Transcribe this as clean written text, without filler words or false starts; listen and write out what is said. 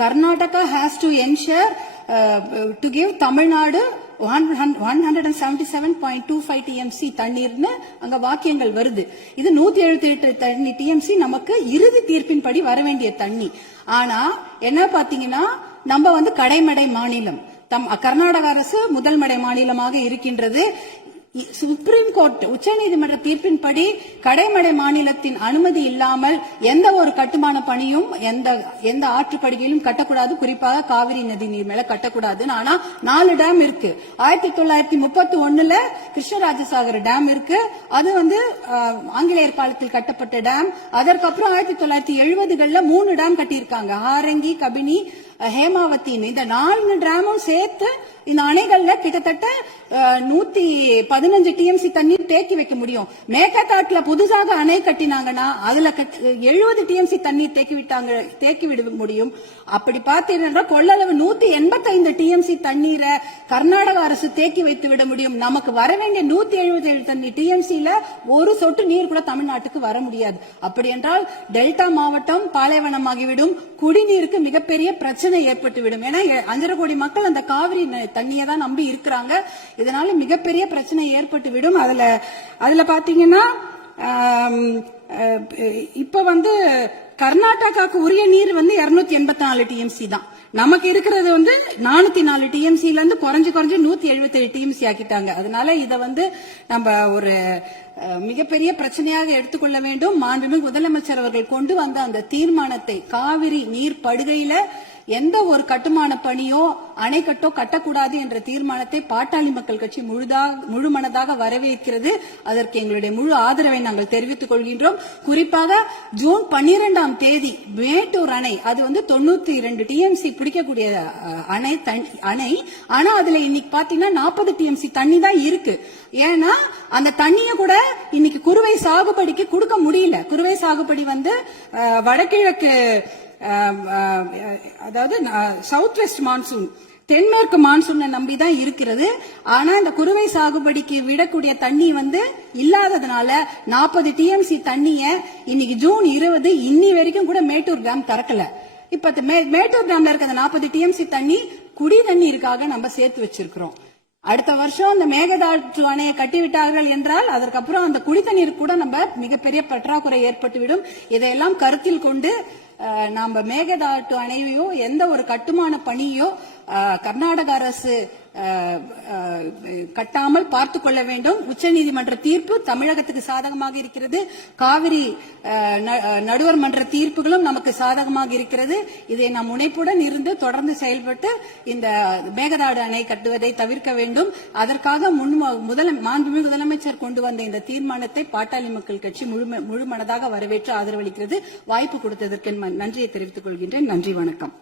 Karnataka has to ensure to give Tamil Nadu 177.25 TMC தண்ணீர்னு அங்க வாக்கியங்கள் வருது. இது 178 TMC நமக்கு இறுதி தீர்ப்பின்படி வர வேண்டிய தண்ணி. ஆனா என்ன பாத்தீங்கன்னா நம்ம கடைமடை மாநிலம், கர்நாடக அரசு முதல் மடை மாநிலமாக இருக்கின்றது. சுப்ரீம் கோர்ட் உச்சநீதிமன்ற தீர்ப்பின்படி கடைமடை மாநிலத்தின் அனுமதி இல்லாமல் எந்த ஒரு கட்டுமான பணியும் எந்த ஆற்றுப்படுகையிலும் கட்டக்கூடாது. குறிப்பாக காவிரி நதி நீர் மேல கட்டக்கூடாது. ஆனா 4 டேம் இருக்கு. 1931 கிருஷ்ணராஜசாகர் டேம் இருக்கு. அது ஆங்கிலேயர் காலத்தில் கட்டப்பட்ட டேம். அதற்கப்புறம் 1970களில் 3 டேம் கட்டியிருக்காங்க. ஹாரங்கி, கபினி, ஹேமாவத்தின்னு. இந்த 4 டேமும் சேர்த்து இந்த அணைகள்ல கிட்டத்தட்ட 115 TMC தண்ணீர் தேக்கி வைக்க முடியும். மேகதாட்டுல புதுசாக அணை கட்டினாங்கன்னா அதுல 70 TMC தண்ணீர் தேக்கி விட முடியும். அப்படி பார்த்தீங்கன்னா கொள்ளளவு 185 TMC தண்ணீரை கர்நாடக அரசு தேக்கி வைத்து விட முடியும். நமக்கு வர வேண்டிய 177 TMCல ஒரு சொட்டு நீர் கூட தமிழ்நாட்டுக்கு வர முடியாது. அப்படி என்றால் டெல்டா மாவட்டம் பாலைவனமாகிவிடும். குடிநீருக்கு மிகப்பெரிய பிரச்சனை ஏற்பட்டுவிடும். ஏன்னா 5.5 கோடி மக்கள் அந்த காவிரி தண்ணியை தான் நம்பி இருக்கிறாங்க. இதனால மிகப்பெரிய பிரச்சனை ஏற்பட்டுவிடும். அதுல பாத்தீங்கன்னா இப்ப கர்நாடகாவுக்கு உரிய நீர் 284 TMC தான். நமக்கு இருக்கிறது 404 TMCல இருந்து குறைஞ்சு 177 TMC ஆக்கிட்டாங்க. அதனால இத நம்ம ஒரு மிகப்பெரிய பிரச்சனையாக எடுத்துக்கொள்ள வேண்டும். மாண்புமிகு முதலமைச்சர் அவர்கள் கொண்டு வந்த அந்த தீர்மானத்தை, காவிரி நீர் படுகையில எந்த ஒரு கட்டுமான பணியோ அணைக்கட்டோ கட்டக்கூடாது என்ற தீர்மானத்தை பாட்டாளி மக்கள் கட்சி முழுமனதாக வரவேற்கிறது. அதற்கு எங்களுடைய முழு ஆதரவை நாங்கள் தெரிவித்துக் கொள்கின்றோம். குறிப்பாக ஜூன் 12ஆம் தேதி மேட்டூர் அணை, அது 92 TMC பிடிக்கக்கூடிய அணை. ஆனா அதுல இன்னைக்கு பாத்தீங்கன்னா 40 TMC தண்ணி தான் இருக்கு. ஏன்னா அந்த தண்ணிய கூட இன்னைக்கு குறுவை சாகுபடிக்கு கொடுக்க முடியல. குறுவை சாகுபடி வடகிழக்கு, அதாவது சவுத் வெஸ்ட் மான்சூன், தென்மேற்கு மான்சூனை நம்பிதான் இருக்கிறது. ஆனா இந்த குறுவை சாகுபடிக்கு விடக்கூடிய தண்ணி இல்லாததுனால 40 TMC தண்ணிய இன்னைக்கு ஜூன் 20 இன்னி வரைக்கும் கூட மேட்டூர் டேம் திறக்கல. இப்ப மேட்டூர் டேம்ல இருக்க அந்த 40 TMC தண்ணி குடி தண்ணீருக்காக நம்ம சேர்த்து வச்சிருக்கிறோம். அடுத்த வருஷம் அந்த மேகதாட்டு அணையை கட்டிவிட்டார்கள் என்றால் அதற்கப்புறம் அந்த குடித்தண்ணீர் கூட நம்ம மிகப்பெரிய பற்றாக்குறை ஏற்பட்டுவிடும். இதையெல்லாம் கருத்தில் கொண்டு நாம மேகதாட்டு அணையோ எந்த ஒரு கட்டுமான பணியோ கர்நாடக அரசு கட்டாமல் பார்த்துக் கொள்ள வேண்டும். உச்சநீதிமன்ற தீர்ப்பு தமிழகத்துக்கு சாதகமாக இருக்கிறது. காவிரி நடுவர் மன்ற தீர்ப்புகளும் நமக்கு சாதகமாக இருக்கிறது. இதை நாம் முனைப்புடன் இருந்து தொடர்ந்து செயல்பட்டு இந்த மேகதாடு அணை கட்டுவதை தவிர்க்க வேண்டும். அதற்காக மாண்புமிகு முதலமைச்சர் கொண்டு வந்த இந்த தீர்மானத்தை பாட்டாளி மக்கள் கட்சி முழு மனதாக வரவேற்று ஆதரவளிக்கிறது. வாய்ப்பு கொடுத்ததற்கு நன்றியை தெரிவித்துக் கொள்கின்றேன். நன்றி, வணக்கம்.